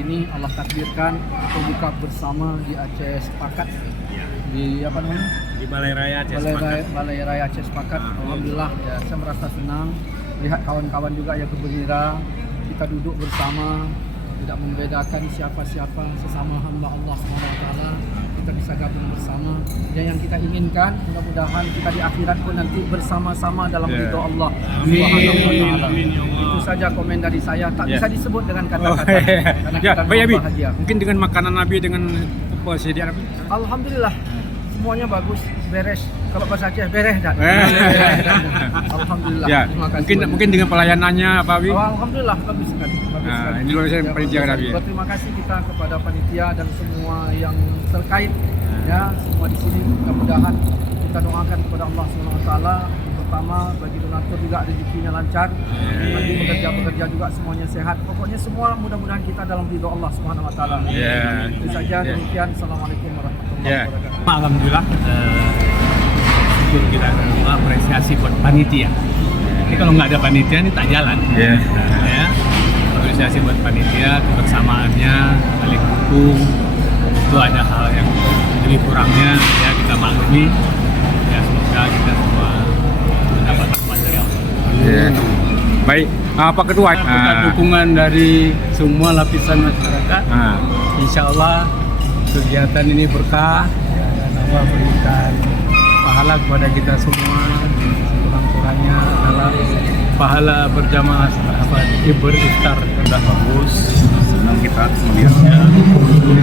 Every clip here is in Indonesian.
hari ini Allah takdirkan kita buka bersama di Aceh Sepakat di apa namanya? Di Balai Raya Aceh Sepakat. Balai Raya Aceh Sepakat. Alhamdulillah ya, saya merasa senang lihat kawan-kawan juga yang bergembira. Kita duduk bersama, tidak membedakan siapa-siapa, sesama hamba Allah SWT. Kita bisa gabung bersama. Yang kita inginkan, mudah-mudahan kita di akhirat pun nanti bersama-sama dalam ridho Allah SWT. Itu saja komen dari saya. Tak bisa disebut dengan kata-kata. Karena kita bahagia. Mungkin dengan makanan Nabi, dengan persediaan Nabi. Alhamdulillah, semuanya bagus, beres. Kalau bahasa Aceh beres dah. Alhamdulillah. Ya, mungkin dengan pelayanannya Pak Abi. Oh, alhamdulillah bagus sekali. Bagus sekali. Ini luar biasa panitia Nabi. Terima kasih kita kepada panitia dan semua yang terkait. Ya, semua di sini mudah-mudahan kita doakan kepada Allah SWT. Pertama bagi donatur juga rezekinya lancar. Bagi pekerja-pekerja juga semuanya sehat. Pokoknya semua mudah-mudahan kita dalam ridho Allah SWT. Itu saja. Demikian. Assalamualaikum warahmatullahi wabarakatuh. Alhamdulillah. Kita apresiasi buat panitia. Ini kalau nggak ada panitia ini tak jalan. Ya. Apresiasi buat panitia, kebersamaannya, saling dukung. Itu ada hal yang lebih kurangnya ya kita maklumi. Ya semoga kita semua mendapat rahmat dari Allah. Baik, Pak Ketua. Berkat dukungan dari semua lapisan masyarakat. Insya Allah kegiatan ini berkah dan Allah berikan pahala kepada kita semua. Kurang-kurangnya adalah pahala berjamaah beriftar sudah bagus. Senang kita melihatnya.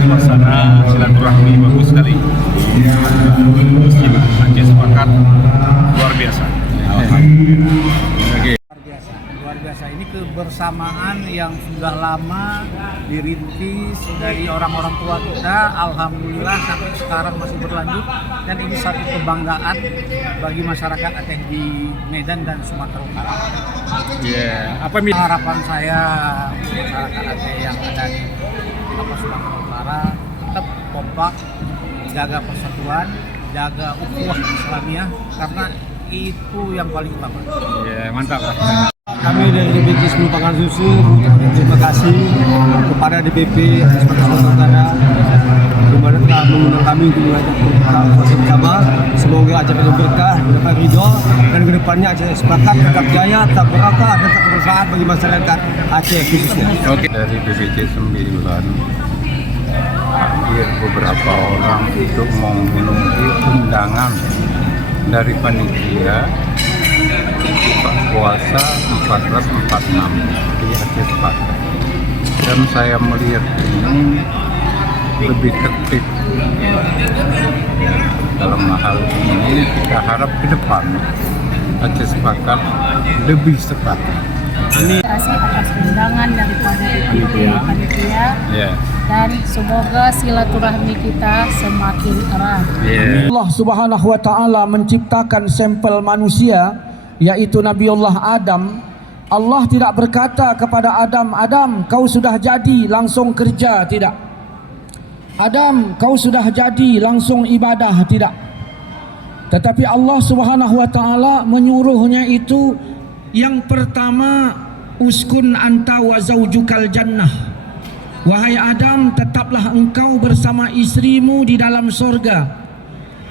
Suasana silaturahmi bagus sekali. Masjid Aceh Sepakat luar biasa. Luar biasa. Ini kebersamaan yang sudah lama dirintis dari orang-orang tua kita. Alhamdulillah sampai sekarang masih berlanjut dan ini satu kebanggaan bagi masyarakat Aceh di Medan dan Sumatera Utara. Harapan saya masyarakat Aceh yang ada di Sumatera Utara tetap kompak, jaga persatuan, jaga ukhuwah Islamiyah karena itu yang paling utama. Mantap. Kami dari DPC Semenupakan Susu terima kasih kepada DPP Aceh Sepakat Sumatera Utara di mana telah mengundang kami untuk mengajak kita bersama. Semoga Aceh penuh berkah, mendapat ridho dan kedepannya Aceh Sepakat tetap jaya, tetap berakah dan tetap bermanfaat bagi masyarakat Aceh khususnya. Dari DPC 9 hampir beberapa orang itu mau menunggu undangan dari panitia buka puasa 1446 di Aceh Sepakat, dan saya melihat ini lebih tertib. Dalam hal ini kita harap ke depan Aceh Sepakat lebih sepakat. Terima kasih atas undangan daripada panitia dan semoga silaturahmi kita semakin erat. Allah Subhanahu wa taala menciptakan sampel manusia yaitu Nabiullah Adam. Allah tidak berkata kepada Adam, "Adam, kau sudah jadi, langsung kerja." Tidak. "Adam, kau sudah jadi, langsung ibadah." Tidak. Tetapi Allah Subhanahu wa taala menyuruhnya itu yang pertama, "Uskun anta wa zaujukal jannah." Wahai Adam, tetaplah engkau bersama istrimu di dalam sorga.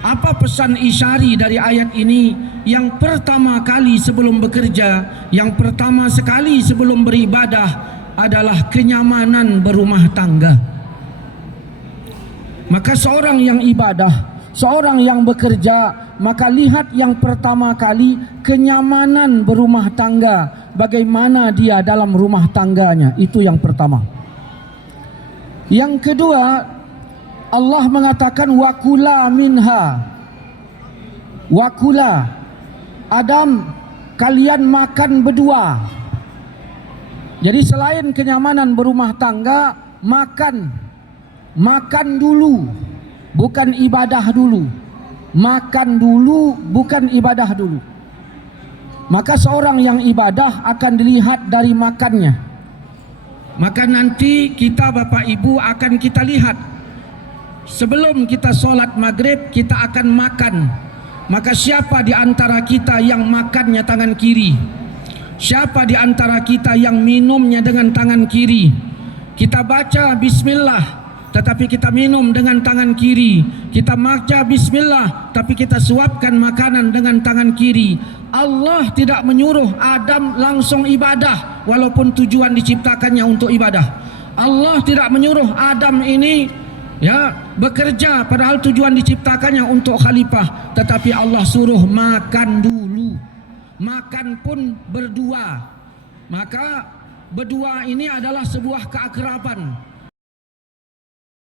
Apa pesan isyari dari ayat ini? Yang pertama kali sebelum bekerja, yang pertama sekali sebelum beribadah adalah kenyamanan berumah tangga. Maka seorang yang ibadah, seorang yang bekerja, maka lihat yang pertama kali kenyamanan berumah tangga. Bagaimana dia dalam rumah tangganya, itu yang pertama. Yang kedua, Allah mengatakan wakula minha. Wakula, Adam, kalian makan berdua. Jadi selain kenyamanan berumah tangga, makan dulu, bukan ibadah dulu. Makan dulu, bukan ibadah dulu. Maka seorang yang ibadah akan dilihat dari makannya. Maka nanti kita Bapak Ibu akan kita lihat sebelum kita sholat maghrib kita akan makan. Maka siapa di antara kita yang makannya tangan kiri? Siapa di antara kita yang minumnya dengan tangan kiri? kita baca bismillah tetapi kita minum dengan tangan kiri, kita baca bismillah tapi kita suapkan makanan dengan tangan kiri. Allah tidak menyuruh Adam langsung ibadah walaupun tujuan diciptakannya untuk ibadah. Allah tidak menyuruh Adam ini bekerja padahal tujuan diciptakannya untuk khalifah, tetapi Allah suruh makan dulu. Makan pun berdua. Maka berdua ini adalah sebuah keakraban.